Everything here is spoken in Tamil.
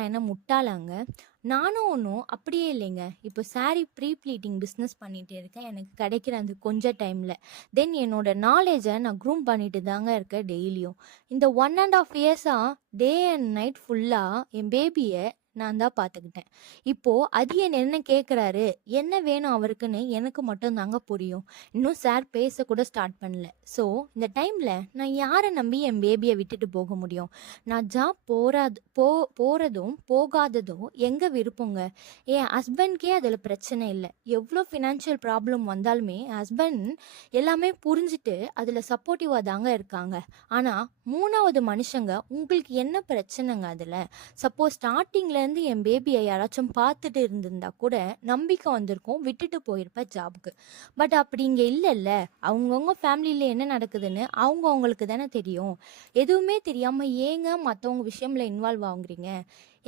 நான் என்ன முட்டாளாங்க? நானும் ஒன்றும் அப்படியே இல்லைங்க. இப்போ சாரி ப்ரீ ப்ளீட்டிங் பிஸ்னஸ் பண்ணிட்டு இருக்கேன். எனக்கு கிடைக்கிற அந்த கொஞ்ச டைமில் என்னோட நாலேஜை நான் க்ரூம் பண்ணிட்டு தாங்க இருக்கேன் டெய்லியும். இந்த 1.5 இயர்ஸாக டே அண்ட் நைட் ஃபுல்லாக என் பேபியை நான் தான் பார்த்துக்கிட்டேன். இப்போ அதியன் என்ன கேட்குறாரு, என்ன வேணும் அவருக்குன்னு எனக்கு மட்டும் தாங்க புரியும். இன்னும் சார் பேச கூட ஸ்டார்ட் பண்ணல. ஸோ இந்த டைமில் நான் யாரை நம்பி என் பேபியை விட்டுட்டு போக முடியும்? நான் ஜாப் போகிறதும் போகாததும் எங்கள் விருப்பங்க. என் ஹஸ்பண்ட்கே அதில் பிரச்சனை இல்லை. எவ்வளோ ஃபினான்ஷியல் ப்ராப்ளம் வந்தாலுமே ஹஸ்பண்ட் எல்லாமே புரிஞ்சுட்டு அதில் சப்போர்ட்டிவாக தாங்க இருக்காங்க. ஆனால் 3வது மனுஷங்க உங்களுக்கு என்ன பிரச்சனைங்க அதில்? சப்போஸ் ஸ்டார்டிங்லேருந்து என் பேபியை யாராச்சும் பார்த்துட்டு இருந்திருந்தா கூட நம்பிக்கை வந்திருக்கும், விட்டுட்டு போயிருப்பேன் ஜாபுக்கு. பட் அப்படி இங்கே இல்லைல்ல. அவங்கவுங்க ஃபேமிலியில் என்ன நடக்குதுன்னு அவங்களுக்கு தானே தெரியும். எதுவுமே தெரியாமல் ஏங்க மற்றவங்க விஷயம்ல இன்வால்வ் ஆகுறீங்க?